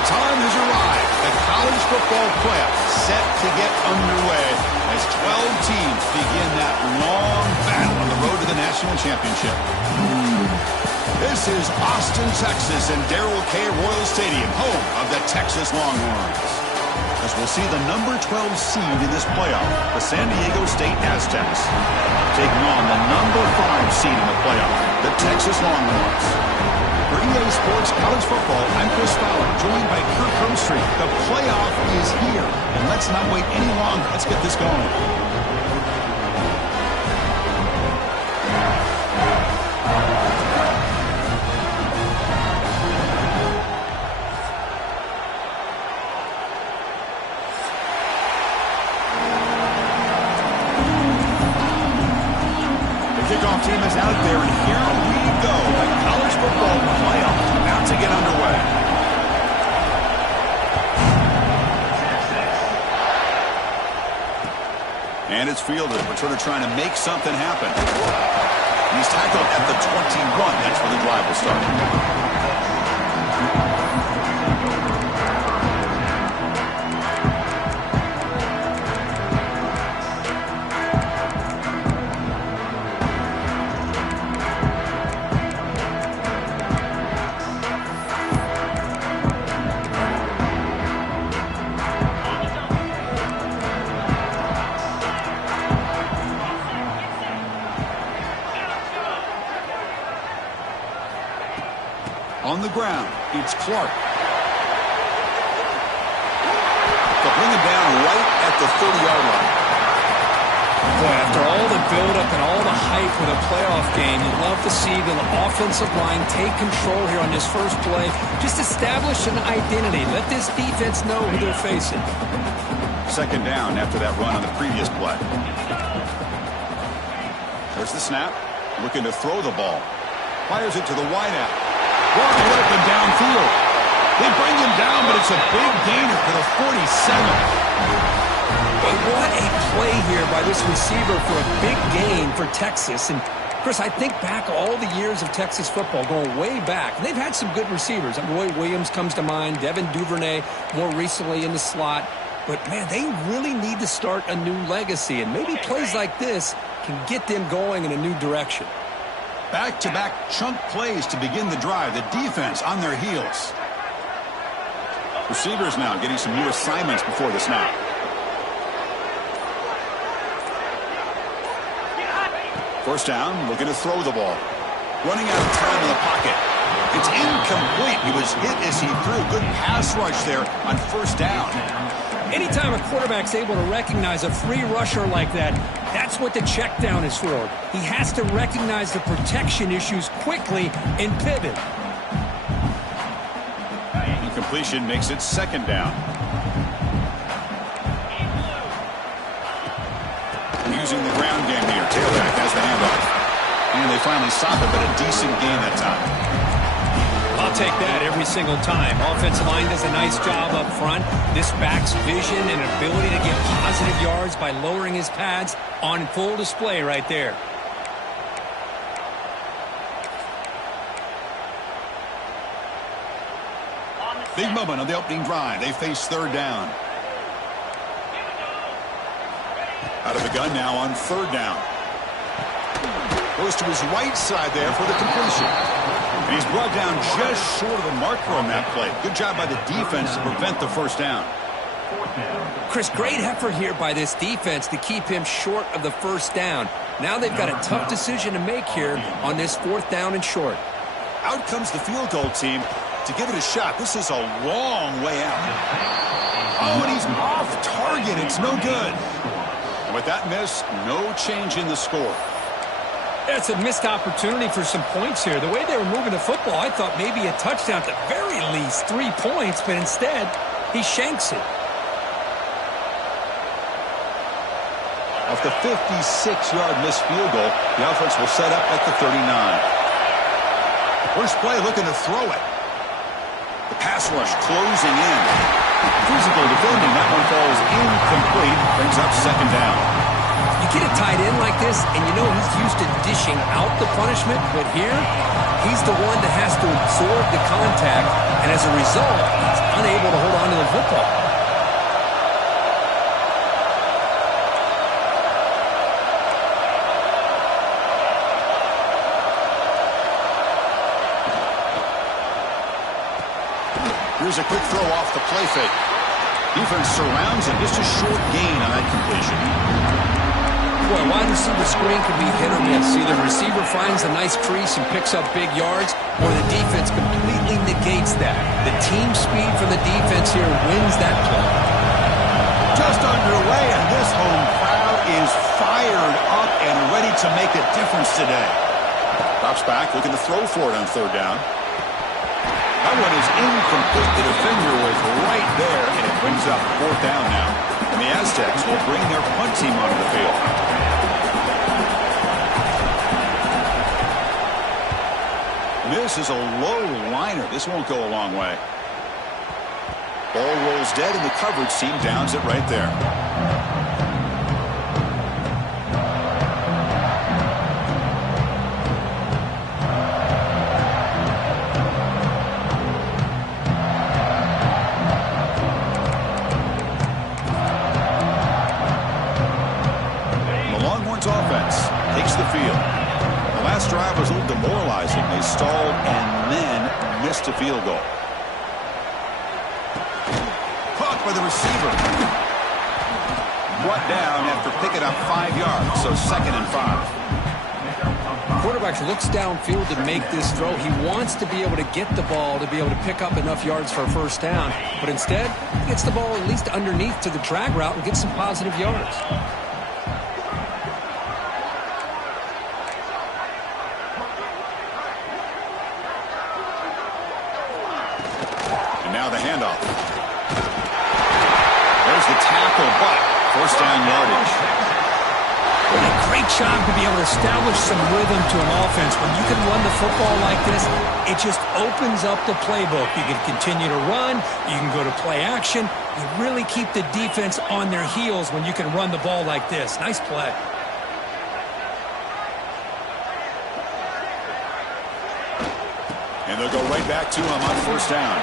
The time has arrived. The college football playoffs set to get underway as 12 teams begin that long battle on the road to the national championship. This is Austin, Texas, and Darrell K. Royal Stadium, home of the Texas Longhorns. As we'll see the number 12 seed in this playoff, the San Diego State Aztecs, taking on the number 5 seed in the playoff, the Texas Longhorns. For EA Sports College Football, I'm Chris Fowler, joined by Kirk Hermstreet. The playoff is here, and let's not wait any longer. Let's get this going. Kickoff team is out there, and here we go. The college football playoff about to get underway. And it's fielded. Returner trying to make something happen. He's tackled at the 21. That's where the drive will start. On the ground, it's Clark. They'll bring him down right at the 30-yard line. Boy, after all the build-up and all the hype with a playoff game, you'd love to see the offensive line take control here on this first play. Just establish an identity. Let this defense know who they're facing. Second down after that run on the previous play. There's the snap. Looking to throw the ball. Fires it to the wideout. Wide open downfield. They bring him down, but it's a big gainer for the 47. But what a play here by this receiver for a big gain for Texas. And, Chris, I think back all the years of Texas football, going way back. And they've had some good receivers. Roy Williams comes to mind, Devin Duvernay more recently in the slot. But, man, they really need to start a new legacy. And maybe plays like this can get them going in a new direction. Back-to-back chunk plays to begin the drive. The defense on their heels. Receivers now getting some new assignments before the snap. First down, looking to throw the ball. Running out of time in the pocket. It's incomplete. He was hit as he threw. Good pass rush there on first down. Anytime a quarterback's able to recognize a free rusher like that, that's what the check down is for. He has to recognize the protection issues quickly and pivot. Incompletion makes it second down. Using the ground game here. Tailback has the handoff. And they finally stop it, but a decent gain that time. I'll take that every single time. Offensive line does a nice job up front. This back's vision and ability to get positive yards by lowering his pads on full display right there. Big moment on the opening drive. They face third down. Out of the gun now on third down. Goes to his right side there for the completion. And he's brought down just short of the marker on that play. Good job by the defense to prevent the first down. Chris, great effort here by this defense to keep him short of the first down. Now they've got a tough decision to make here on this fourth down and short. Out comes the field goal team to give it a shot. This is a long way out. Oh, and he's off target. It's no good. And with that miss, no change in the score. That's a missed opportunity for some points here. The way they were moving the football, I thought maybe a touchdown at the very least, 3 points, but instead, he shanks it. Off the 56-yard missed field goal, the offense will set up at the 39. First play looking to throw it. The pass rush closing in. Physical defending. That one falls incomplete. Brings up second down. You get a tight end like this, and you know he's used to dishing out the punishment, but here, he's the one that has to absorb the contact, and as a result, it's unable to hold on to the football. Here's a quick throw off the play fake. Defense surrounds him. Just a short gain on that completion. Boy, wide receiver screen can be hit or miss. Either the receiver finds a nice crease and picks up big yards, or the defense completely negates that. The team speed from the defense here wins that play. Just underway, and this home crowd is fired up and ready to make a difference today. Drops back, looking to throw for it on third down. That one is incomplete. The defender was right there, and it brings up fourth down now. And the Aztecs will bring their punt team onto the field. This is a low liner. This won't go a long way. Ball rolls dead, and the coverage team downs it right there. Drive was a little demoralizing. They stalled and then missed a field goal. Caught by the receiver. Brought down after picking up 5 yards, so 2nd and 5. Quarterback looks downfield to make this throw. He wants to be able to get the ball to be able to pick up enough yards for a first down, but instead he gets the ball at least underneath to the drag route and gets some positive yards. Now the handoff. There's the tackle, but first down yardage. What a great job to be able to establish some rhythm to an offense. When you can run the football like this, it just opens up the playbook. You can continue to run. You can go to play action. You really keep the defense on their heels when you can run the ball like this. Nice play. And they'll go right back to him on first down.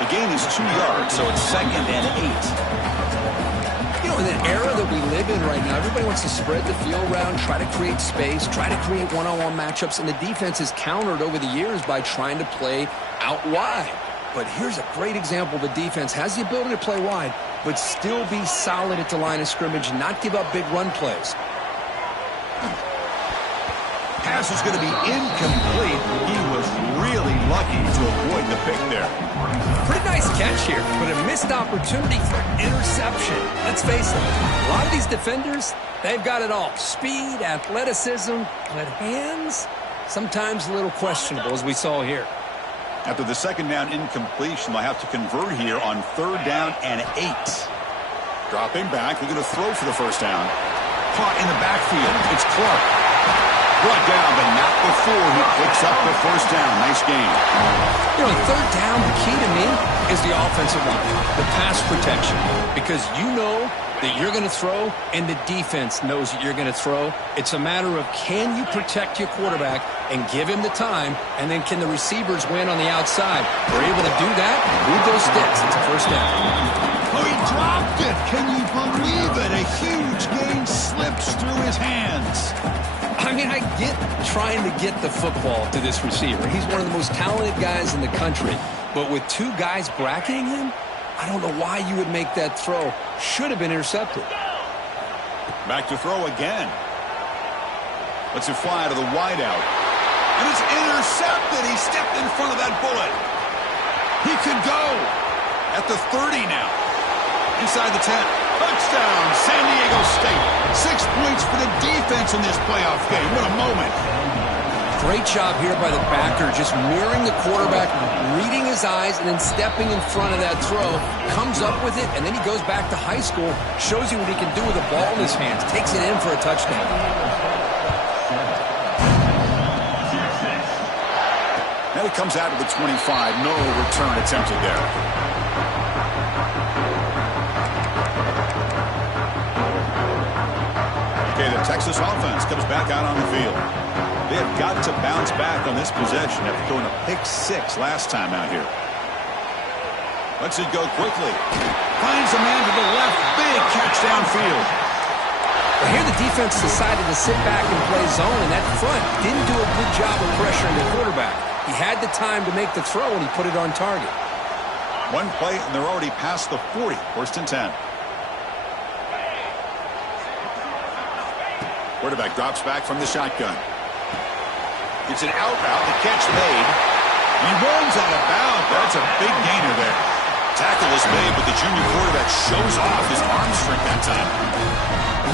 The gain is 2 yards, so it's 2nd and 8. You know, in the era that we live in right now, everybody wants to spread the field around, try to create space, try to create one-on-one matchups, and the defense is countered over the years by trying to play out wide. But here's a great example. The defense has the ability to play wide, but still be solid at the line of scrimmage, not give up big run plays. Pass is going to be incomplete. He was really lucky to avoid the pick there. Pretty nice catch here, but a missed opportunity for interception. Let's face it, a lot of these defenders, they've got it all. Speed, athleticism, but hands, sometimes a little questionable, as we saw here. After the 2nd down incompletion, they'll have to convert here on 3rd down and 8. Dropping back, they're going to throw for the first down. Caught in the backfield. It's Clark. Brought down, but not before he picks up the first down. Nice game. You know, 3rd down, the key to me is the offensive line, the pass protection, because you know that you're going to throw and the defense knows that you're going to throw. It's a matter of can you protect your quarterback and give him the time, and then can the receivers win on the outside? We're able to do that, move those sticks. It's a first down. Oh, he dropped it. Can you believe it? A huge gain slips through his hands. I mean, I get trying to get the football to this receiver. He's one of the most talented guys in the country. But with 2 guys bracketing him, I don't know why you would make that throw. Should have been intercepted. Back to throw again. Lets it fly to the wideout. And it's intercepted. He stepped in front of that bullet. He could go at the 30 now. Inside the 10. Touchdown, San Diego State. 6 points for the defense in this playoff game. What a moment. Great job here by the backer, just mirroring the quarterback, reading his eyes, and then stepping in front of that throw. Comes up with it, and then he goes back to high school, shows you what he can do with the ball in his hands. Takes it in for a touchdown. Now he comes out to the 25. No return attempted there. Okay, the Texas offense comes back out on the field. They have got to bounce back on this possession after throwing a pick 6 last time out here. Lets it go quickly. Finds a man to the left. Big catch downfield. Well, here the defense decided to sit back and play zone, and that front didn't do a good job of pressuring the quarterback. He had the time to make the throw, and he put it on target. One play, and they're already past the 40. First and 10. Quarterback drops back from the shotgun. It's an out route. The catch made. He runs out of bounds. That's a big gainer there. Tackle is made, but the junior quarterback shows off his arm strength that time.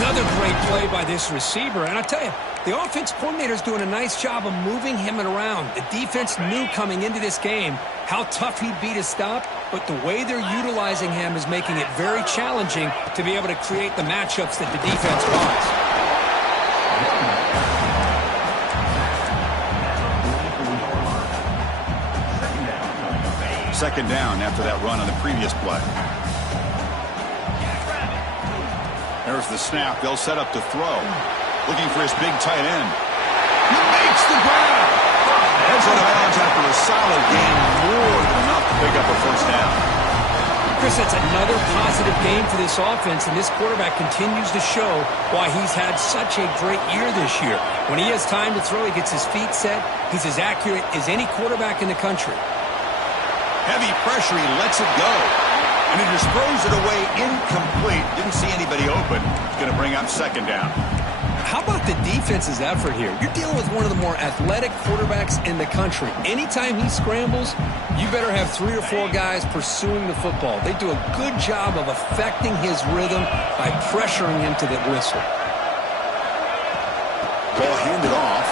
Another great play by this receiver. And I tell you, the offense coordinator's doing a nice job of moving him around. The defense knew coming into this game how tough he'd be to stop, but the way they're utilizing him is making it very challenging to be able to create the matchups that the defense wants. Second down after that run on the previous play. There's the snap. They'll set up to throw. Looking for his big tight end. He makes the grab. Heads out of bounds after a solid gain. More than enough to pick up a first down. Chris, that's another positive game for this offense, and this quarterback continues to show why he's had such a great year this year. When he has time to throw, he gets his feet set. He's as accurate as any quarterback in the country. Heavy pressure, he lets it go. And he just throws it away incomplete. Didn't see anybody open. It's going to bring up second down. How about the defense's effort here? You're dealing with one of the more athletic quarterbacks in the country. Anytime he scrambles, you better have 3 or 4 guys pursuing the football. They do a good job of affecting his rhythm by pressuring him to the whistle. Ball handed off.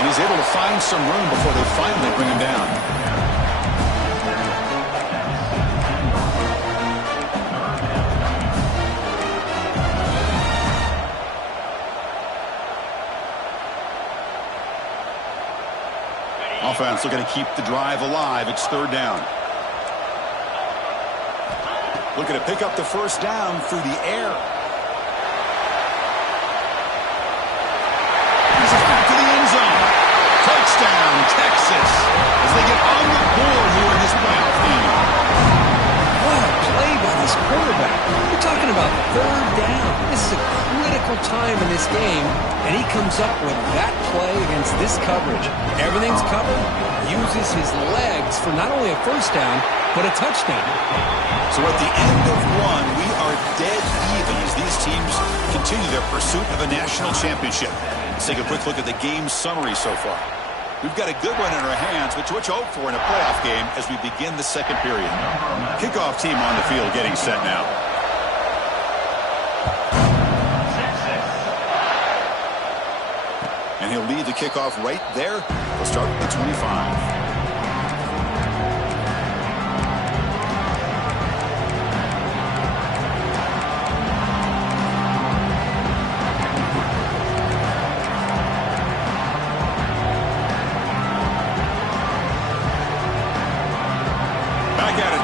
And he's able to find some room before they finally bring him down. Offense looking to keep the drive alive. It's third down. Looking to pick up the first down through the air. He's back to the end zone. Touchdown, Texas, as they get on the board here in this playoff game. What a play by this quarterback. We're talking about third down. This is a critical time in this game, and he comes up with that play against this coverage. Everything's covered, uses his legs for not only a first down, but a touchdown. So at the end of one, we are dead even as these teams continue their pursuit of a national championship. Let's take a quick look at the game summary so far. We've got a good one in our hands, which you hope for in a playoff game as we begin the second period. Kickoff team on the field getting set now. And he'll lead the kickoff right there. We'll start at the 25.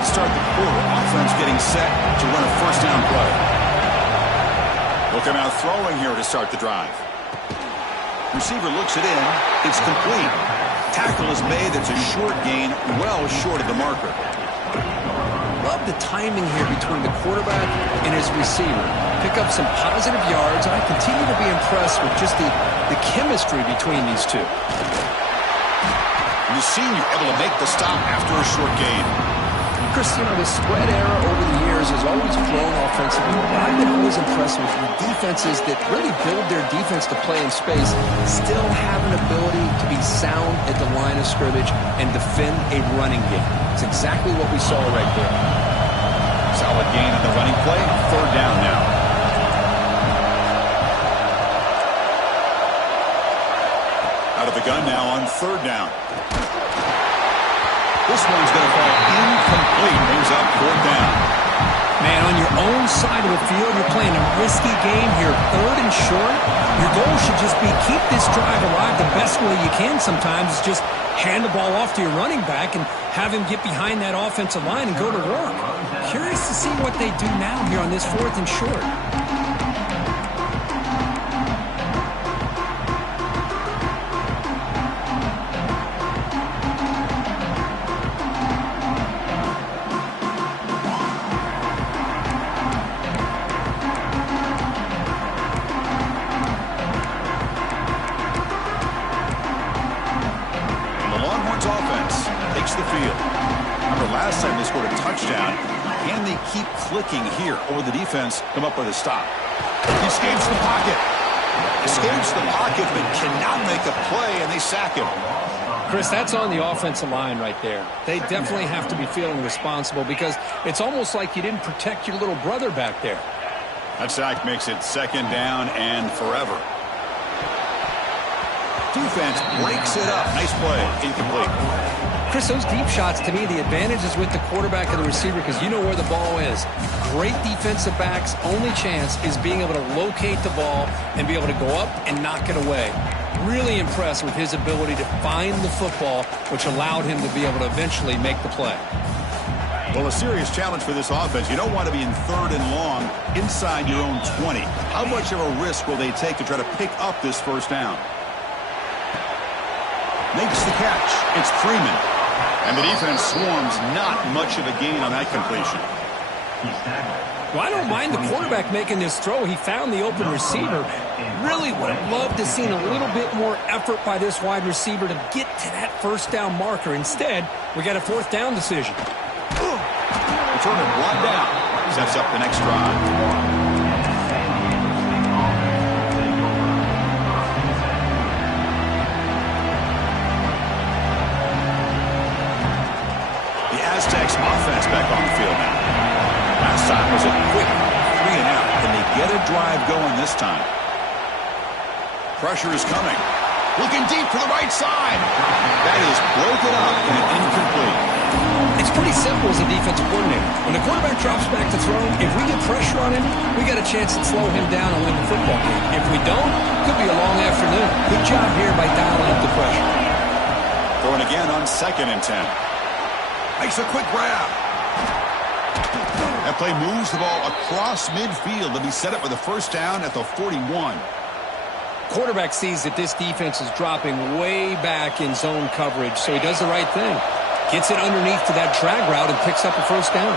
Start the quarter. Offense getting set to run a first down play. Looking out throwing here to start the drive. Receiver looks it in. It's complete. Tackle is made. It's a short gain, well short of the marker. Love the timing here between the quarterback and his receiver. Pick up some positive yards. I continue to be impressed with just the chemistry between these two. The senior able to make the stop after a short gain. Chris, you know, the spread era over the years has always grown offensively, but I've been always impressed with the defenses that really build their defense to play in space, still have an ability to be sound at the line of scrimmage and defend a running game. It's exactly what we saw right there. Solid gain in the running play. Third down now. Out of the gun now on third down. This one's going to fall incomplete. Brings up fourth down. Man, on your own side of the field, you're playing a risky game here. Third and short. Your goal should just be keep this drive alive the best way you can sometimes. Is just hand the ball off to your running back and have him get behind that offensive line and go to work. Curious to see what they do now here on this fourth and short. field. Remember, last time they scored a touchdown. Can they keep clicking here, or the defense come up with a stop? He escapes the pocket. Escapes the pocket, but cannot make a play, and they sack him. Chris, that's on the offensive line right there. They definitely have to be feeling responsible because it's almost like you didn't protect your little brother back there. That sack makes it second down and forever. Defense breaks it up. Nice play. Incomplete. Chris, those deep shots, to me, the advantage is with the quarterback and the receiver because you know where the ball is. Great defensive backs' only chance is being able to locate the ball and be able to go up and knock it away. Really impressed with his ability to find the football, which allowed him to be able to eventually make the play. Well, a serious challenge for this offense. You don't want to be in third and long inside your own 20. How much of a risk will they take to try to pick up this first down? Makes the catch. It's Freeman. And the defense swarms. Not much of a gain on that completion. Well, I don't mind the quarterback making this throw. He found the open receiver. Really would have loved to have seen a little bit more effort by this wide receiver to get to that first down marker. Instead, we got a fourth down decision. Return it one down. Sets up the next drive. Aztecs offense back on the field now. Last time was a quick 3 and out. Can they get a drive going this time? Pressure is coming. Looking deep to the right side. That is broken up and incomplete. It's pretty simple as a defensive coordinator. When the quarterback drops back to throw, if we get pressure on him, we got a chance to slow him down and win the football game. If we don't, it could be a long afternoon. Good job here by dialing up the pressure. Going again on 2nd and 10. Makes a quick grab. That play moves the ball across midfield to be set up with a first down at the 41. Quarterback sees that this defense is dropping way back in zone coverage, so he does the right thing. Gets it underneath to that drag route and picks up a first down.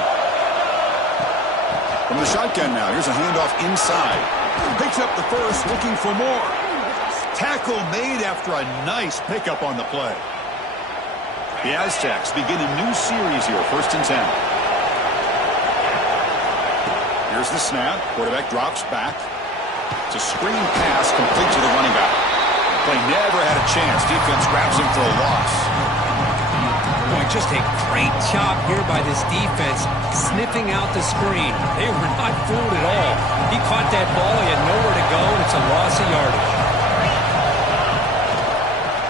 From the shotgun now, here's a handoff inside. Picks up the first, looking for more. Tackle made after a nice pickup on the play. The Aztecs begin a new series here, 1st and 10. Here's the snap. Quarterback drops back. It's a screen pass complete to the running back. Play never had a chance. Defense grabs him for a loss. Boy, just a great job here by this defense, sniffing out the screen. They were not fooled at all. He caught that ball. He had nowhere to go, and it's a loss of yardage.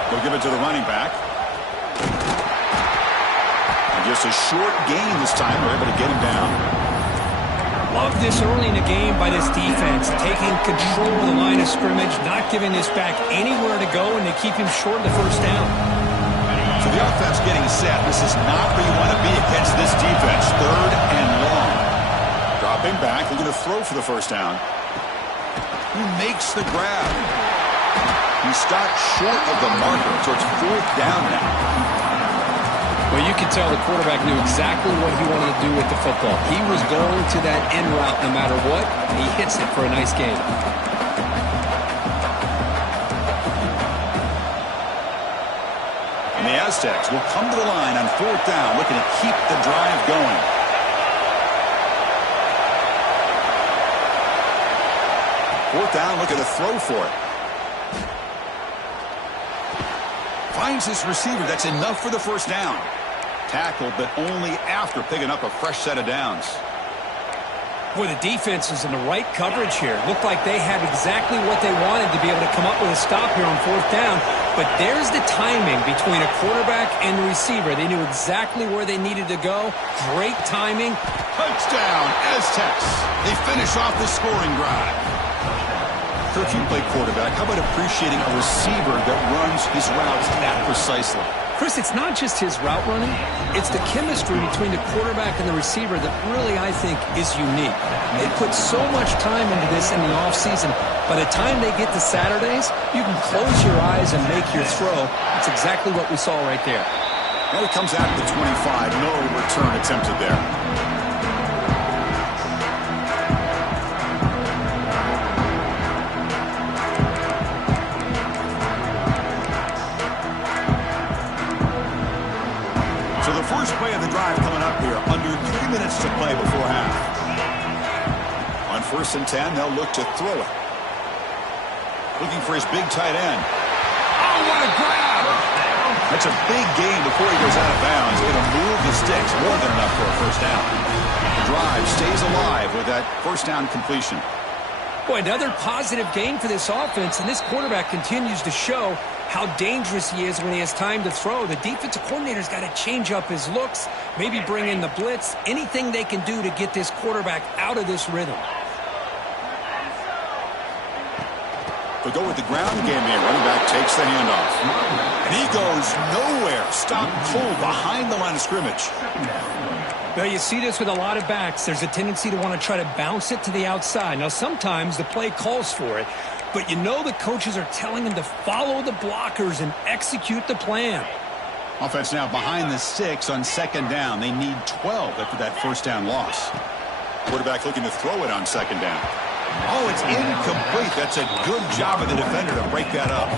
They'll give it to the running back. Just a short gain this time. We're able to get him down. Love this early in the game by this defense. Taking control of the line of scrimmage, not giving this back anywhere to go, and they keep him short of the first down. So the offense getting set. This is not where you want to be against this defense. 3rd and long. Dropping back. Looking to throw for the first down. Who makes the grab? He stopped short of the marker, so it's 4th down now. Well, you can tell the quarterback knew exactly what he wanted to do with the football. He was going to that end route no matter what. He hits it for a nice gain. And the Aztecs will come to the line on 4th down, looking to keep the drive going. Fourth down, looking to throw for it. Finds his receiver. That's enough for the first down. Tackled, but only after picking up a fresh set of downs. Boy, the defense is in the right coverage here. Looked like they had exactly what they wanted to be able to come up with a stop here on 4th down. But there's the timing between a quarterback and the receiver. They knew exactly where they needed to go. Great timing. Touchdown, Aztecs. They finish off the scoring drive. So if you play quarterback, how about appreciating a receiver that runs his routes that precisely? Chris, it's not just his route running. It's the chemistry between the quarterback and the receiver that really, I think, is unique. They put so much time into this in the offseason. By the time they get to Saturdays, you can close your eyes and make your throw. That's exactly what we saw right there. Well, it comes out at the 25. No return attempted there. So the first play of the drive coming up here, under 3 minutes to play before half. On 1st and 10, they'll look to throw it. Looking for his big tight end. Oh, what a grab! That's a big gain before he goes out of bounds. It'll move the sticks, more than enough for a first down. The drive stays alive with that first down completion. Boy, another positive gain for this offense, and this quarterback continues to show how dangerous he is when he has time to throw. The defensive coordinator's got to change up his looks, maybe bring in the blitz, anything they can do to get this quarterback out of this rhythm. They'll go with the ground game here. Running back takes the handoff. And he goes nowhere. Stopped cold behind the line of scrimmage. Well, you see this with a lot of backs. There's a tendency to want to try to bounce it to the outside. Now, sometimes the play calls for it, but you know the coaches are telling him to follow the blockers and execute the plan. Offense now behind the 6 on 2nd down. They need 12 after that first down loss. Quarterback looking to throw it on 2nd down. Oh, it's incomplete. That's a good job of the defender to break that up.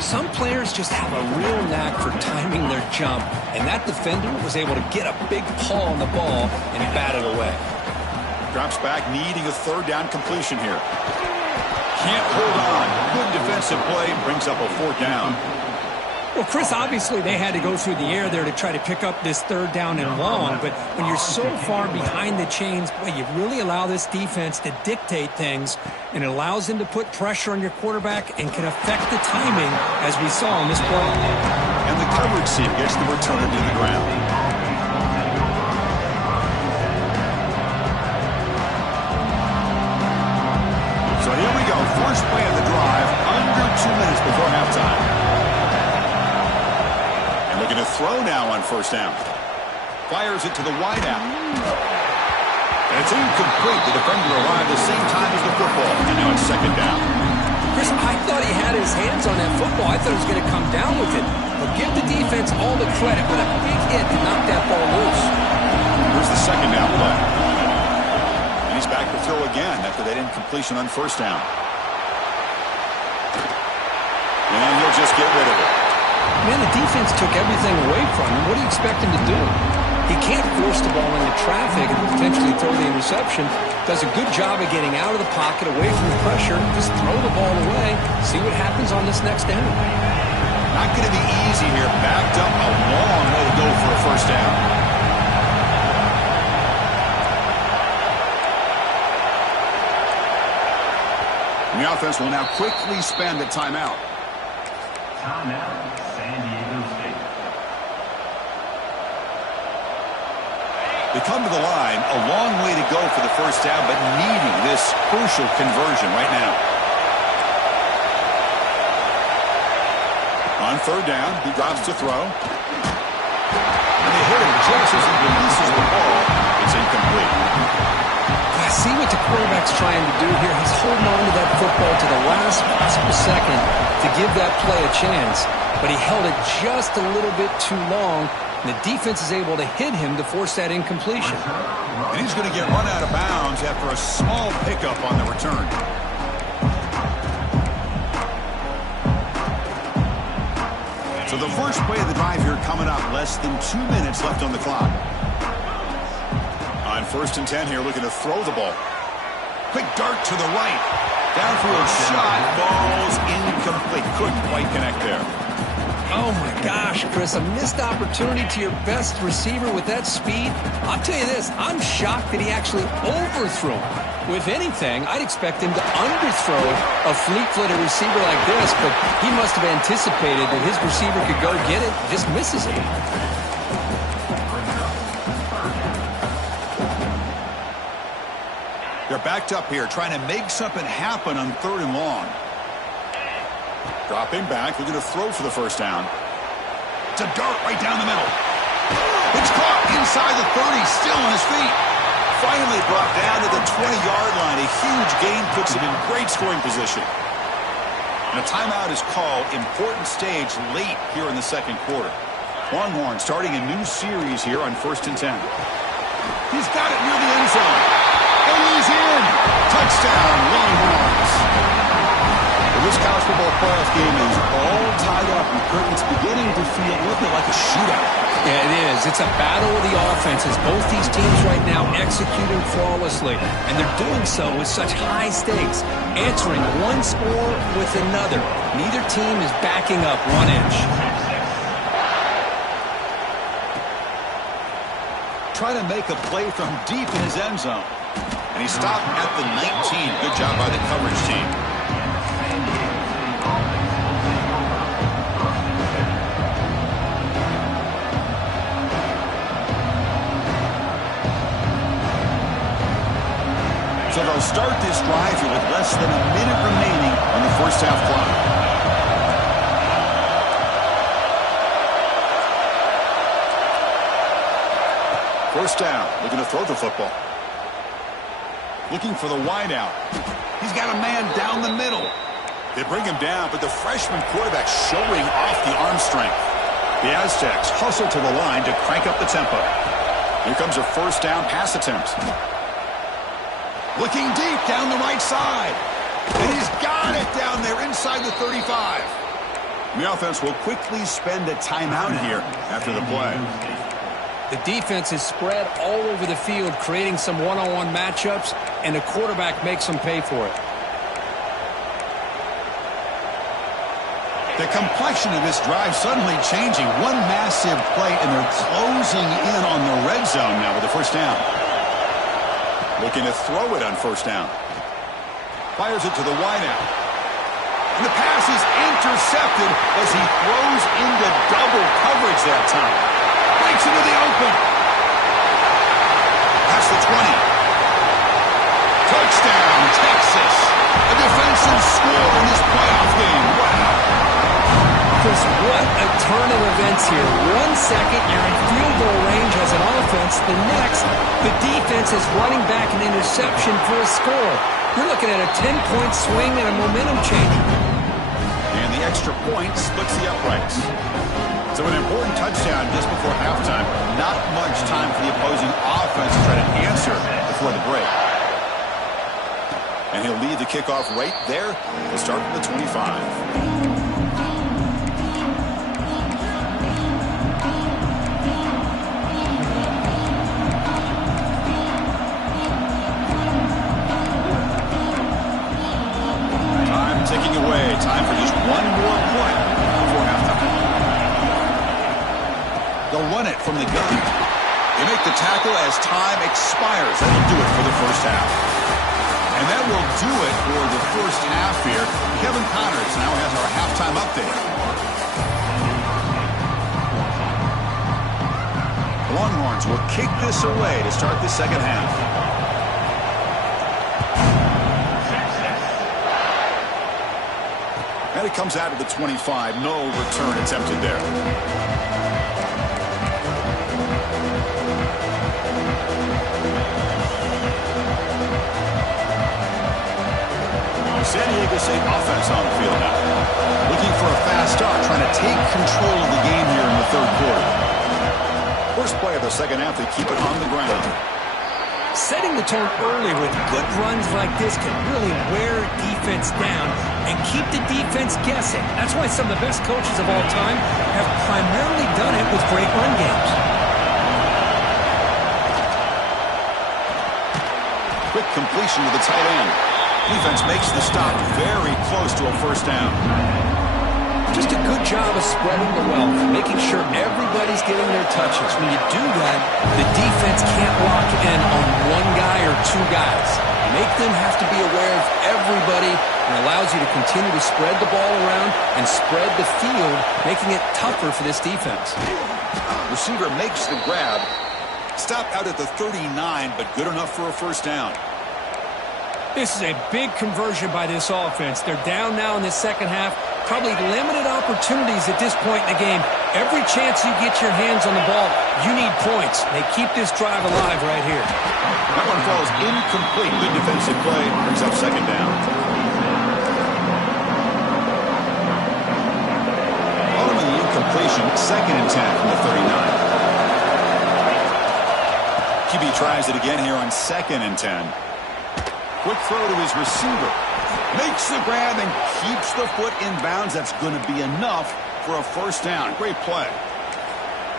Some players just have a real knack for timing their jump, and that defender was able to get a big paw on the ball and bat it away. Drops back, needing a 3rd down completion here. Can't hold on. Good defensive play, brings up a 4th down. Well, Chris, obviously they had to go through the air there to try to pick up this 3rd down and long, but when you're so far behind the chains, boy, you really allow this defense to dictate things, and it allows them to put pressure on your quarterback and can affect the timing, as we saw in this play. And the coverage team gets the return to the ground. So here we go, first play of the drive, under 2 minutes before halftime. Looking to throw now on 1st down. Fires it to the wideout. And it's incomplete. The defender arrived the same time as the football. And now it's 2nd down. Chris, I thought he had his hands on that football. I thought he was going to come down with it. But give the defense all the credit with a big hit to knock that ball loose. Here's the 2nd down play. And he's back to throw again after that incompletion on 1st down. And he'll just get rid of it. Man, the defense took everything away from him. What do you expect him to do? He can't force the ball into traffic and potentially throw the interception. Does a good job of getting out of the pocket, away from the pressure. Just throw the ball away. See what happens on this next down. Not going to be easy here. Backed up a long way to go for a 1st down. The offense will now quickly spend a timeout. Timeout, San Diego State. They come to the line, a long way to go for the 1st down, but needing this crucial conversion right now. On 3rd down, he drops to throw. And they hit him just as he releases the ball. It's incomplete. I see what the quarterback's trying to do here. He's holding on to that football to the last possible second to give that play a chance. But he held it just a little bit too long, and the defense is able to hit him to force that incompletion. And he's going to get run out of bounds after a small pickup on the return. So the first play of the drive here coming up, less than 2 minutes left on the clock. On 1st and 10 here, looking to throw the ball. Quick dart to the right. Downfield shot, falls incomplete. Couldn't quite connect there. Oh, my gosh, Chris, a missed opportunity to your best receiver with that speed. I'll tell you this, I'm shocked that he actually overthrew him. If anything, I'd expect him to underthrow a fleet-footed receiver like this, but he must have anticipated that his receiver could go get it, just misses it. They're backed up here, trying to make something happen on 3rd and long. Dropping back, looking to throw for the 1st down. It's a dart right down the middle. It's caught inside the 30, still on his feet. Finally brought down to the 20-yard line. A huge gain puts him in great scoring position. And a timeout is called. Important stage late here in the 2nd quarter. Longhorn starting a new series here on 1st and 10. He's got it near the end zone. And he's in. Touchdown, Longhorns. The This college football playoff game is all tied up. It's beginning to feel a little bit like a shootout. Yeah, it is. It's a battle of the offenses. Both these teams right now executing flawlessly, and they're doing so with such high stakes, answering one score with another. Neither team is backing up 1 inch. Trying to make a play from deep in his end zone. And he stopped at the 19. Good job by the coverage team. So they'll start this drive here with less than a minute remaining on the first half clock. First down, looking to throw the football. Looking for the wideout. He's got a man down the middle. They bring him down, but the freshman quarterback showing off the arm strength. The Aztecs hustle to the line to crank up the tempo. Here comes a first down pass attempt. Looking deep down the right side. And he's got it down there inside the 35. The offense will quickly spend a timeout here after the play. The defense is spread all over the field, creating some one-on-one matchups, and the quarterback makes them pay for it. The complexion of this drive suddenly changing. One massive play, and they're closing in on the red zone now with the first down. Looking to throw it on first down. Fires it to the wideout. And the pass is intercepted as he throws into double coverage that time. Breaks into the open. Past the 20. Touchdown, Texas. A defensive score in this playoff game. Wow. Chris, what a turn of events here. 1 second, you're in field goal range as an offense. The next, the defense is running back an interception for a score. You're looking at a 10-point swing and a momentum change. And the extra point splits the uprights. So an important touchdown just before halftime. Not much time for the opposing offense to try to answer before the break. And he'll lead the kickoff right there. He'll start from the 25. Ticking away. Time for just one more play before halftime. They'll run it from the gun. They make the tackle as time expires. That'll do it for the first half. And that will do it for the first half here. Kevin Connors now has our halftime update. The Longhorns will kick this away to start the second half. And it comes out of the 25. No return attempted there. San Diego State offense on the field now. Looking for a fast start, trying to take control of the game here in the third quarter. First play of the second half, they keep it on the ground. Setting the tone early with good runs like this can really wear defense down and keep the defense guessing. That's why some of the best coaches of all time have primarily done it with great run games. Quick completion to the tight end. Defense makes the stop very close to a first down. Just a good job of spreading the wealth, making sure everybody's getting their touches. When you do that, the defense can't lock in on one guy or two guys. Make them have to be aware of everybody, and allows you to continue to spread the ball around and spread the field, making it tougher for this defense. Receiver makes the grab. Stop out at the 39, but good enough for a first down. This is a big conversion by this offense. They're down now in the second half. Probably limited opportunities at this point in the game. Every chance you get your hands on the ball, you need points. They keep this drive alive right here. That one falls incomplete. Good defensive play. Brings up second down. Following the incompletion, 2nd and 10 from the 39. QB tries it again here on 2nd and 10. Quick throw to his receiver. Makes the grab and keeps the foot in bounds. That's going to be enough for a first down. Great play.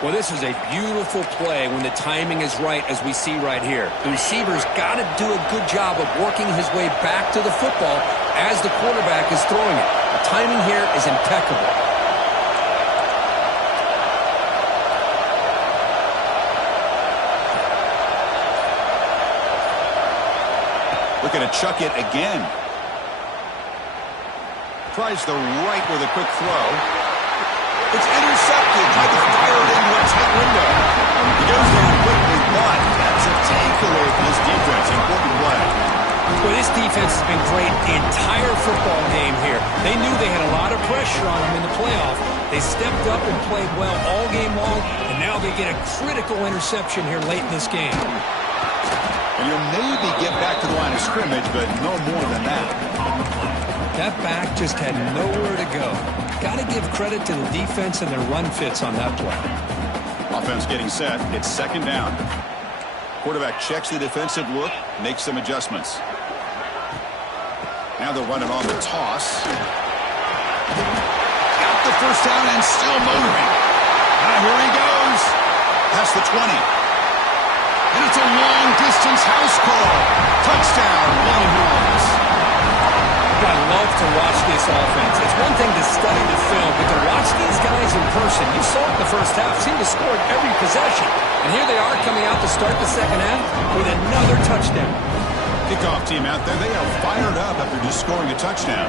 Well, this is a beautiful play when the timing is right, as we see right here. The receiver's got to do a good job of working his way back to the football as the quarterback is throwing it. The timing here is impeccable. Looking to chuck it again. Tries the right with a quick throw. It's intercepted. Tried to fire it into a tight window. He goes down quickly, but that's a takeaway for this defense. Important play. Well, this defense has been great the entire football game here. They knew they had a lot of pressure on them in the playoff. They stepped up and played well all game long, and now they get a critical interception here late in this game. And you'll maybe get back to the line of scrimmage, but no more than that. That back just had nowhere to go. Got to give credit to the defense and their run fits on that play. Offense getting set. It's second down. Quarterback checks the defensive look, makes some adjustments. Now they'll run it on the toss. Got the first down and still motoring. Now here he goes. Past the 20. And it's a long-distance house call. Touchdown, Longhorns. I love to watch this offense. It's one thing to study the film, but to watch these guys in person, you saw it in the first half, seemed to score every possession. And here they are coming out to start the second half with another touchdown. Kickoff team out there, they are fired up after just scoring a touchdown.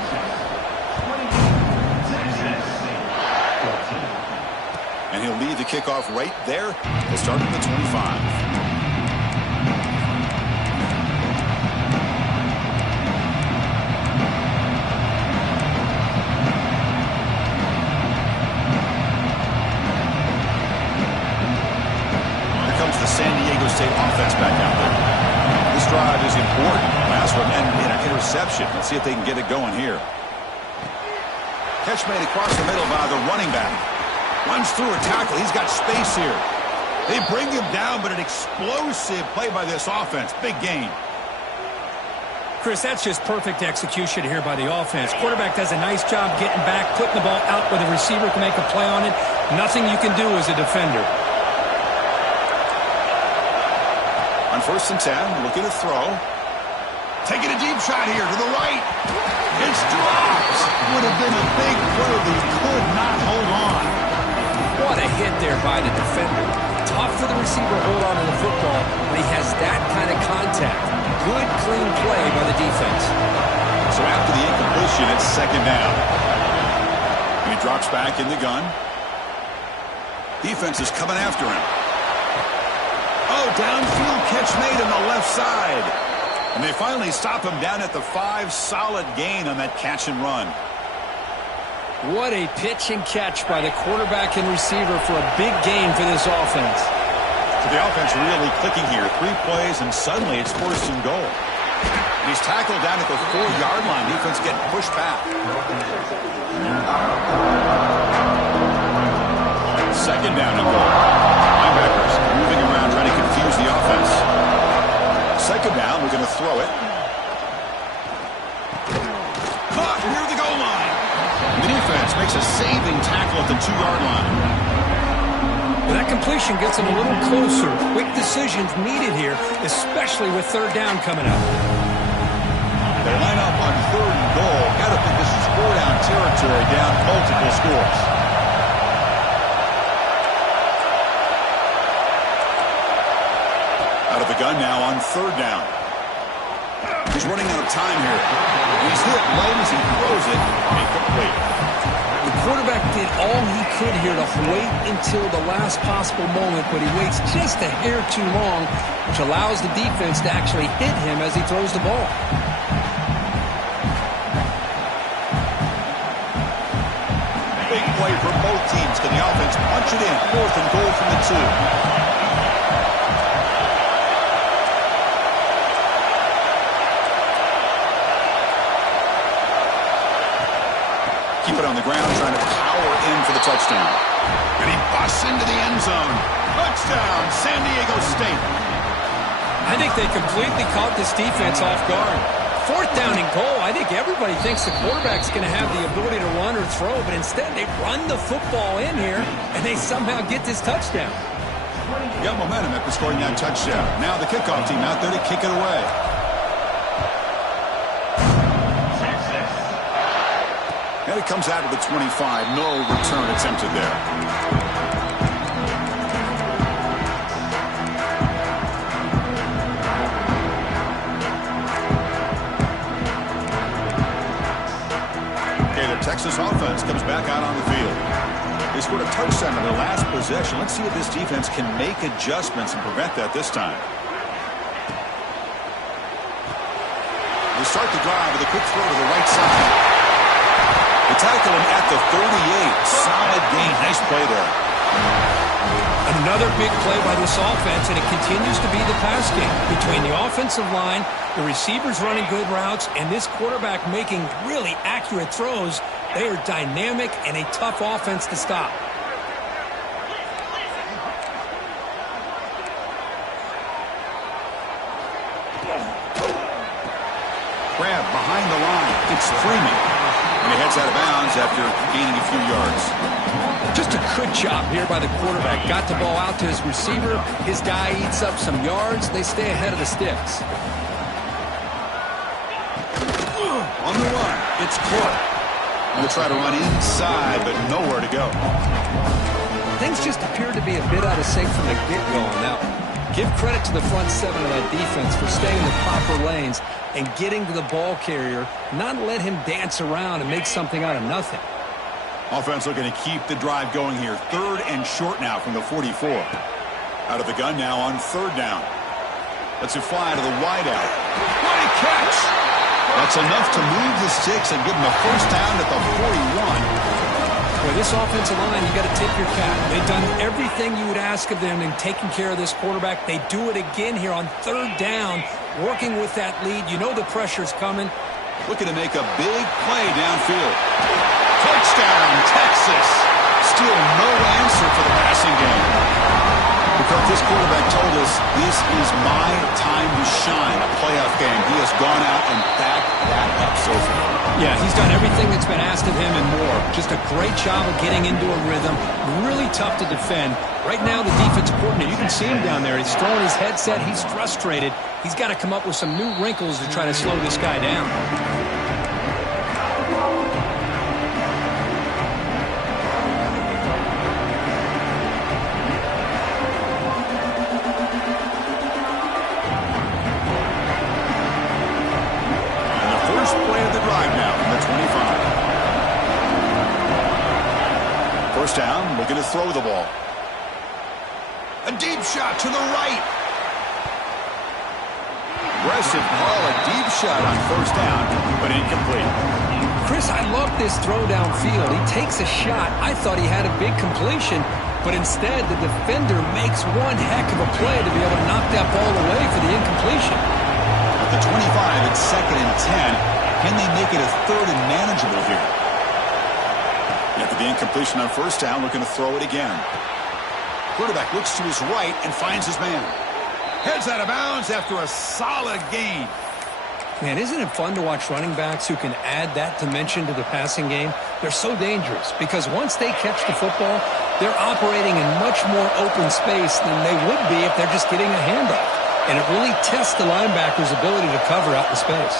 And he'll lead the kickoff right there. They'll start at the 25. San Diego State offense back out there. This drive is important. Last one ended in an interception. Let's see if they can get it going here. Catch made across the middle by the running back. Runs through a tackle. He's got space here. They bring him down, but an explosive play by this offense. Big gain. Chris, that's just perfect execution here by the offense. Quarterback does a nice job getting back, putting the ball out where the receiver can make a play on it. Nothing you can do as a defender. On 1st and 10, looking to throw. Taking a deep shot here to the right. It's dropped. Would have been a big play, but he could not hold on. What a hit there by the defender. Tough for the receiver to hold on to the football, but he has that kind of contact. Good, clean play by the defense. So after the incompletion, it's second down. And he drops back in the gun. Defense is coming after him. Oh, downfield catch made on the left side. And they finally stop him down at the 5. Solid gain on that catch and run. What a pitch and catch by the quarterback and receiver for a big gain for this offense. So the offense really clicking here. 3 plays, and suddenly it's 1st and goal. And he's tackled down at the 4-yard line. Defense getting pushed back. Second down and goal. Linebackers moving around, trying to confuse the offense. Second down, we're going to throw it. Caught near the goal line. The defense makes a saving tackle at the 2-yard line. Well, that completion gets them a little closer. Quick decisions needed here, especially with 3rd down coming up. They line up on 3rd and goal. Got to think this is 4-down territory, down multiple scores. Out of the gun now on 3rd down. He's running out of time here. He's hit right as he throws it. Incomplete. The quarterback did all he could here to wait until the last possible moment, but he waits just a hair too long, which allows the defense to actually hit him as he throws the ball. Big play for both teams. Can the offense punch it in? 4th and goal from the 2. Keep it on the ground, trying to power in for the touchdown. And he busts into the end zone. Touchdown, San Diego State. I think they completely caught this defense off guard. 4th down and goal. I think everybody thinks the quarterback's going to have the ability to run or throw, but instead they run the football in here, and they somehow get this touchdown. Got momentum after scoring that touchdown. Now the kickoff team out there to kick it away. And it comes out of the 25. No return attempted there. Texas offense comes back out on the field. They scored a touchdown on their last possession. Let's see if this defense can make adjustments and prevent that this time. They start the drive with a quick throw to the right side. They tackle him at the 38. Solid gain. Nice play there. Another big play by this offense, and it continues to be the pass game between the offensive line, the receivers running good routes, and this quarterback making really accurate throws. They are dynamic and a tough offense to stop. Grab behind the line. It's Freeman. And he heads out of bounds after gaining a few yards. Just a good job here by the quarterback. Got the ball out to his receiver. His guy eats up some yards. They stay ahead of the sticks. On the run, it's Clark. Going to try to run inside, but nowhere to go. Things just appear to be a bit out of sync from the get-go on that one. Give credit to the front seven of that defense for staying in the proper lanes and getting to the ball carrier, not let him dance around and make something out of nothing. Offense looking to keep the drive going here. 3rd and short now from the 44. Out of the gun now on 3rd down. Lets it fly to the wideout. What a catch! That's enough to move the sticks and give them a first down at the 41. Boy, this offensive line, you got to tip your cap. They've done everything you would ask of them in taking care of this quarterback. They do it again here on 3rd down, working with that lead. You know the pressure's coming. Looking to make a big play downfield. Touchdown, Texas. Still no answer for the passing game. Because this quarterback told us this is my time to shine, a playoff game. He has gone out and backed that up so far. Yeah, he's done everything that's been asked of him and more. Just a great job of getting into a rhythm. Really tough to defend. Right now, the defensive coordinator, you can see him down there. He's throwing his headset. He's frustrated. He's got to come up with some new wrinkles to try to slow this guy down. First down, looking to throw the ball. A deep shot to the right. Aggressive call, a deep shot on 1st down, but incomplete. Chris, I love this throw downfield. He takes a shot. I thought he had a big completion, but instead the defender makes one heck of a play to be able to knock that ball away for the incompletion. At the 25, it's 2nd and 10. Can they make it a 3rd and manageable here? After the incompletion on 1st down, looking to throw it again. Quarterback looks to his right and finds his man. Heads out of bounds after a solid gain. Man, isn't it fun to watch running backs who can add that dimension to the passing game? They're so dangerous because once they catch the football, they're operating in much more open space than they would be if they're just getting a handoff. And it really tests the linebacker's ability to cover out the space.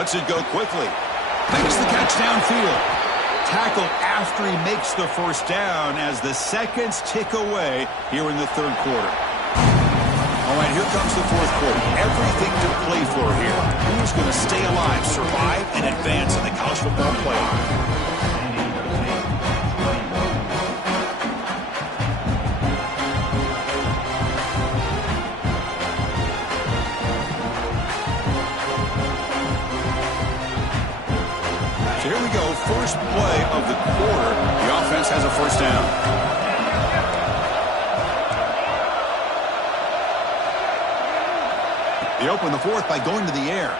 Lets it go quickly. Makes the catch downfield. Tackle after he makes the 1st down as the seconds tick away here in the 3rd quarter. All right, here comes the 4th quarter. Everything to play for here. Who's going to stay alive, survive, and advance in the college football playoff? So here we go, first play of the quarter. The offense has a 1st down. They open the 4th by going to the air.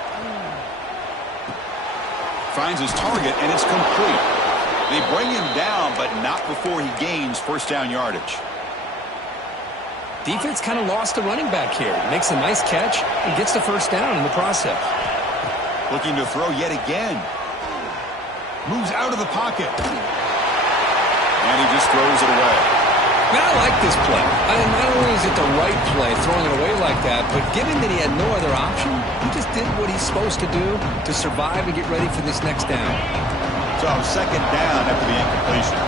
Finds his target, and it's complete. They bring him down, but not before he gains 1st down yardage. Defense kind of lost the running back here. Makes a nice catch and gets the first down in the process. Looking to throw yet again. Moves out of the pocket. And he just throws it away. Man, I like this play. Not only is it the right play, throwing it away like that, but given that he had no other option, he just did what he's supposed to do to survive and get ready for this next down. So, second down after the incompletion.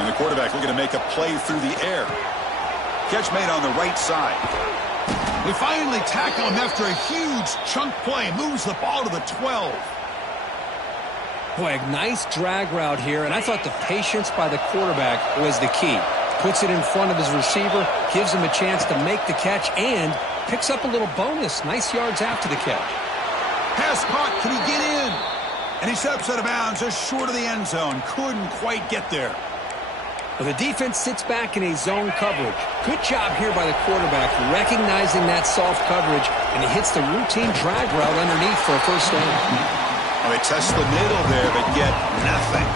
And the quarterback looking to make a play through the air. Catch made on the right side. They finally tackle him after a huge chunk play. Moves the ball to the 12. Boy, a nice drag route here, and I thought the patience by the quarterback was the key. Puts it in front of his receiver, gives him a chance to make the catch, and picks up a little bonus. Nice yards after the catch. Pass caught. Can he get in? And he steps out of bounds just short of the end zone. Couldn't quite get there. Well, the defense sits back in a zone coverage. Good job here by the quarterback, recognizing that soft coverage, and he hits the routine drag route underneath for a first down. Well, they test the middle there, but get nothing.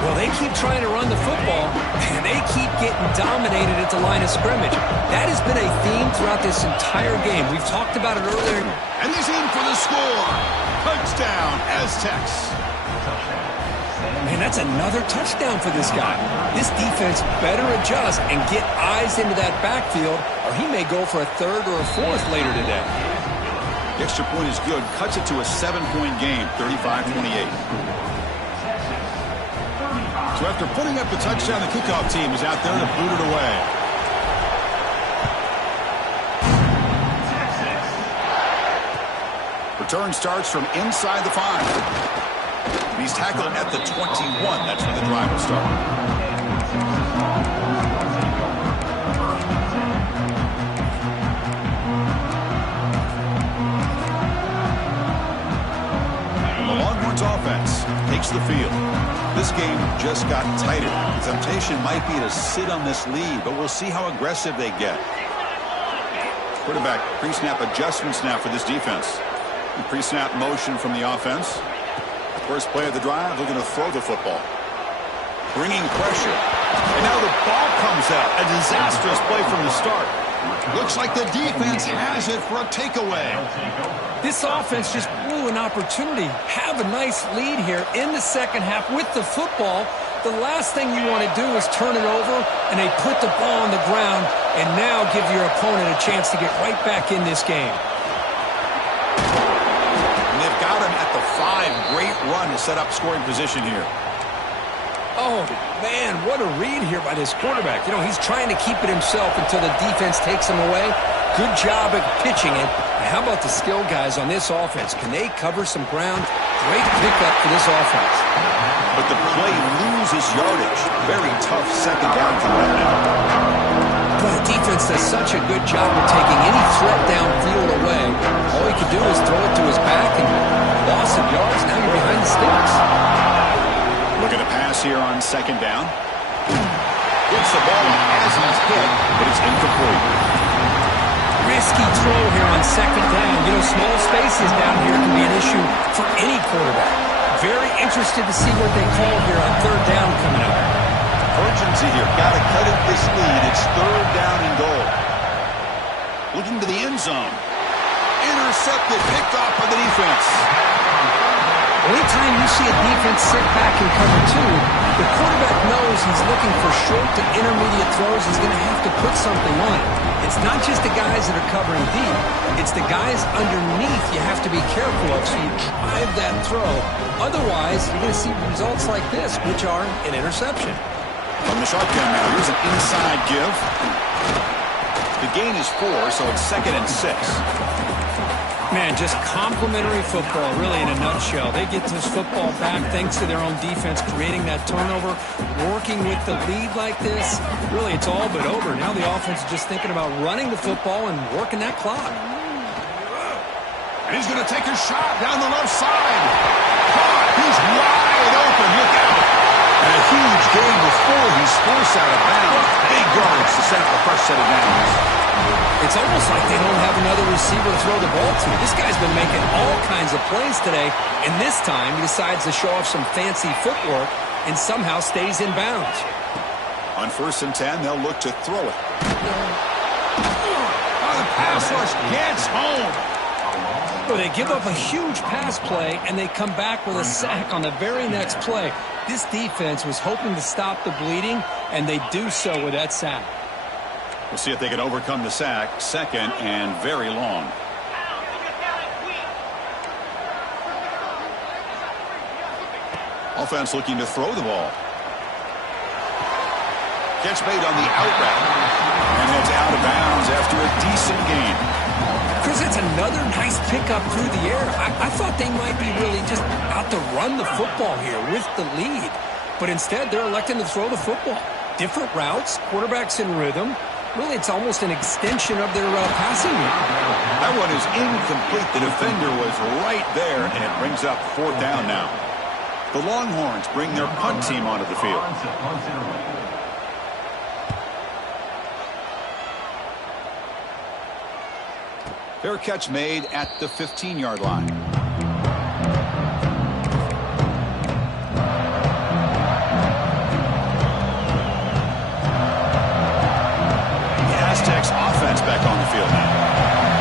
Well, they keep trying to run the football, and they keep getting dominated at the line of scrimmage. That has been a theme throughout this entire game. We've talked about it earlier. And he's in for the score. Touchdown, Aztecs. Man, that's another touchdown for this guy. This defense better adjust and get eyes into that backfield, or he may go for a third or a fourth later today. The extra point is good. Cuts it to a 7-point game, 35-28. So after putting up the touchdown, the kickoff team is out there to boot it away. Return starts from inside the 5. He's tackled at the 21. That's when the drive will start. The Longhorns offense takes the field. This game just got tighter. The temptation might be to sit on this lead, but we'll see how aggressive they get. Quarterback pre-snap adjustments now for this defense. Pre-snap motion from the offense. First play of the drive, looking to throw the football. Bringing pressure. And now the ball comes out. A disastrous play from the start. Looks like the defense has it for a takeaway. This offense just blew an opportunity. Have a nice lead here in the second half with the football. The last thing you want to do is turn it over, and they put the ball on the ground, and now give your opponent a chance to get right back in this game. Got him at the 5. Great run to set up scoring position here. Oh, man, what a read here by this quarterback. You know, he's trying to keep it himself until the defense takes him away. Good job at pitching it. And how about the skill guys on this offense? Can they cover some ground? Great pickup for this offense. But the play loses yardage. Very tough second down for them now. But the defense does such a good job of taking any threat downfield away. All he could do is throw it to his back and loss of yards. Now you're behind the sticks. Looking to pass here on second down. Gets the ball up as he's hit, but it's incomplete. Risky throw here on second down. You know, small spaces down here can be an issue for any quarterback. Very interested to see what they call here on third down coming up. Urgency here. Got to cut it this lead. It's third down and goal. Looking to the end zone. Intercepted. Picked off by the defense. Anytime you see a defense sit back and cover two, the quarterback knows he's looking for short to intermediate throws. He's going to have to put something on it. It's not just the guys that are covering deep. It's the guys underneath you have to be careful of, so you drive that throw. Otherwise, you're going to see results like this, which are an interception. From the shotgun now, here's an inside give. The gain is 4, so it's 2nd and 6. Man, just complimentary football, really, in a nutshell. They get this football back thanks to their own defense, creating that turnover, working with the lead like this. Really, it's all but over. Now the offense is just thinking about running the football and working that clock. And he's going to take a shot down the left side. Caught. He's wide open. Look out. And a huge gain before he's forced out of bounds. Big yards to set up the first set of downs. It's almost like they don't have another receiver to throw the ball to. This guy's been making all kinds of plays today, and this time he decides to show off some fancy footwork and somehow stays in bounds. On 1st and 10, they'll look to throw it. Oh, the pass rush gets home. Well, they give up a huge pass play, and they come back with a sack on the very next play. This defense was hoping to stop the bleeding, and they do so with that sack. We'll see if they can overcome the sack. 2nd and very long. Offense looking to throw the ball. Catch made on the out route. And heads out of bounds after a decent gain. Chris, it's another nice pickup through the air. I thought they might be really just out to run the football here with the lead. But instead, they're electing to throw the football. Different routes, quarterbacks in rhythm. Really, it's almost an extension of their passing game. That one is incomplete. The defender was right there, and it brings up 4th down now. The Longhorns bring their punt team onto the field. Fair catch made at the 15-yard line. The Aztecs offense back on the field now.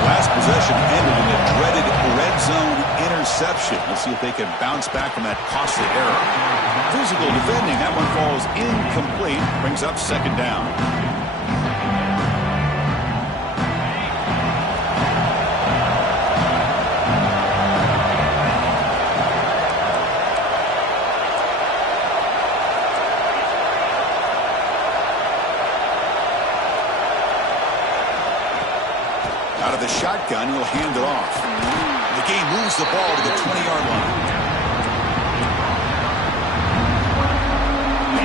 Last possession ended in a dreaded red zone interception. Let's see if they can bounce back from that costly error. Physical defending. That one falls incomplete. Brings up 2nd down. Out of the shotgun, he'll hand it off. The game moves the ball to the 20-yard line.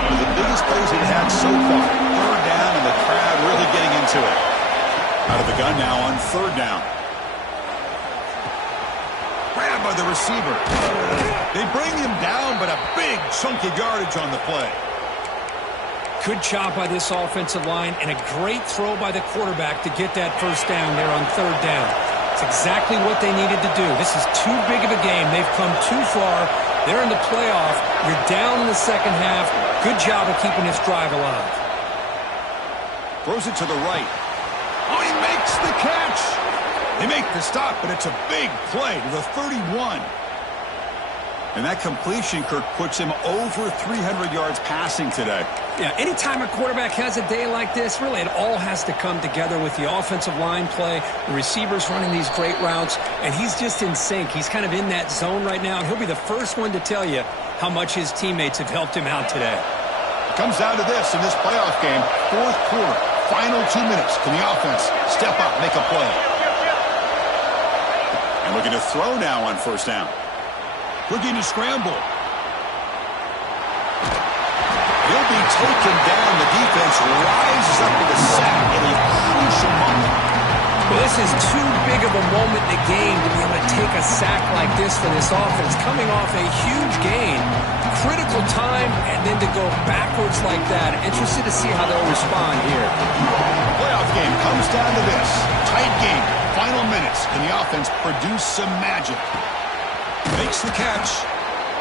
One of the biggest plays we've had so far. 3rd down, and the crowd really getting into it. Out of the gun now on 3rd down. Grabbed by the receiver. They bring him down, but a big chunk of yardage on the play. Good job by this offensive line, and a great throw by the quarterback to get that 1st down there on 3rd down. It's exactly what they needed to do. This is too big of a game. They've come too far. They're in the playoff. You're down in the 2nd half. Good job of keeping this drive alive. Throws it to the right. Oh, he makes the catch. They make the stop, but it's a big play to the 31. And that completion, Kirk, puts him over 300 yards passing today. Yeah, anytime a quarterback has a day like this, really it all has to come together with the offensive line play, the receivers running these great routes, and he's just in sync. He's kind of in that zone right now, and he'll be the first one to tell you how much his teammates have helped him out today. It comes down to this in this playoff game, 4th quarter, final 2 minutes. Can the offense step up, make a play? And looking to throw now on 1st down. Looking to scramble. He'll be taken down. The defense rises up with a sack in a crucial moment. Well, this is too big of a moment in the game to be able to take a sack like this for this offense. Coming off a huge gain, critical time, and then to go backwards like that. Interested to see how they'll respond here. The playoff game comes down to this. Tight game. Final minutes. Can the offense produce some magic? Makes the catch.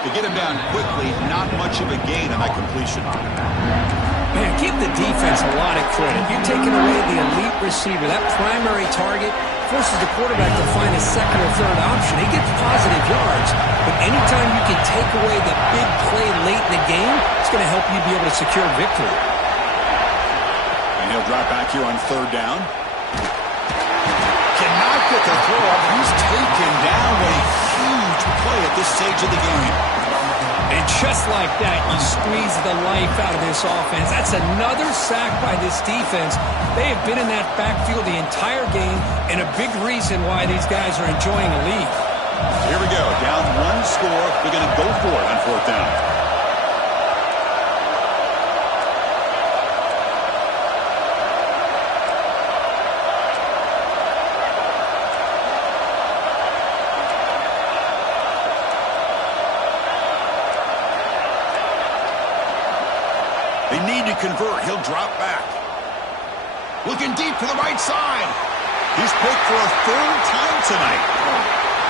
To get him down quickly, not much of a gain on that completion. Man, give the defense a lot of credit. You're taking away the elite receiver. That primary target forces the quarterback to find a 2nd or 3rd option. He gets positive yards, but anytime you can take away the big play late in the game, it's going to help you be able to secure victory. And he'll drop back here on 3rd down. Cannot get the throw up. He's taken down with a huge play at this stage of the game. And just like that, you squeeze the life out of this offense. That's another sack by this defense. They have been in that backfield the entire game, and a big reason why these guys are enjoying a lead. So here we go. Down 1 score. They're going to go for it on 4th down. They need to convert. He'll drop back. Looking deep to the right side. He's picked for a 3rd time tonight.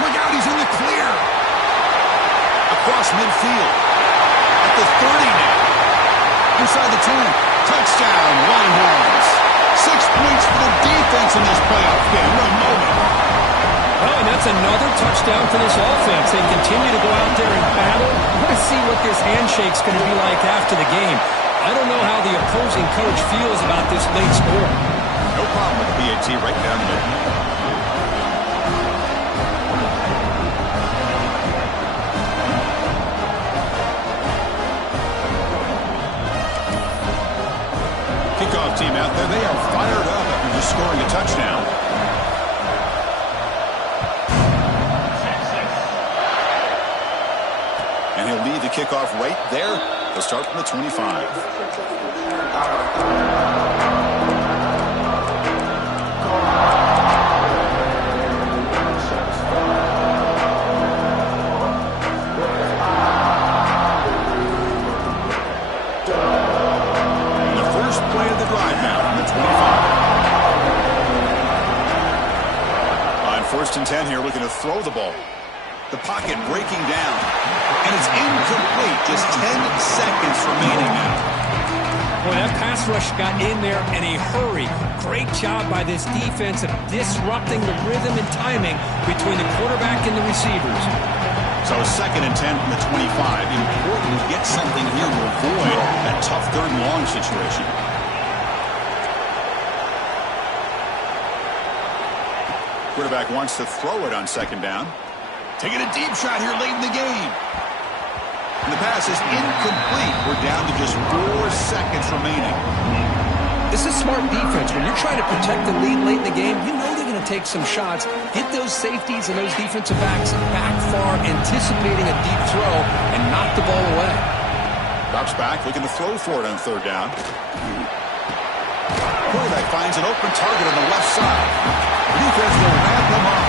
Look out, he's in the clear. Across midfield. At the 30 now. Inside the 10. Touchdown, Longhorns. 6 points for the defense in this playoff game. What a moment. Oh, and that's another touchdown for this offense. They continue to go out there and battle. I want to see what this handshake's going to be like after the game. I don't know how the opposing coach feels about this late score. No problem with the PAT right down the middle. Kickoff team out there. They are fired up after just scoring a touchdown. And he'll lead the kickoff right there. They'll start from the 25. The first play of the drive now from the 25. On 1st and 10 here, looking to throw the ball. The pocket breaking down. And it's incomplete. Just 10 seconds remaining now. Boy, that pass rush got in there in a hurry. Great job by this defense of disrupting the rhythm and timing between the quarterback and the receivers. So 2nd and 10 from the 25. Important to get something here to avoid that tough 3rd and long situation. Quarterback wants to throw it on 2nd down. Taking a deep shot here late in the game. And the pass is incomplete. We're down to just 4 seconds remaining. This is smart defense. When you're trying to protect the lead late in the game, you know they're going to take some shots. Get those safeties and those defensive backs back far, anticipating a deep throw, and knock the ball away. Drops back, looking to throw for it on 3rd down. Quarterback finds an open target on the left side. Defense will wrap him up.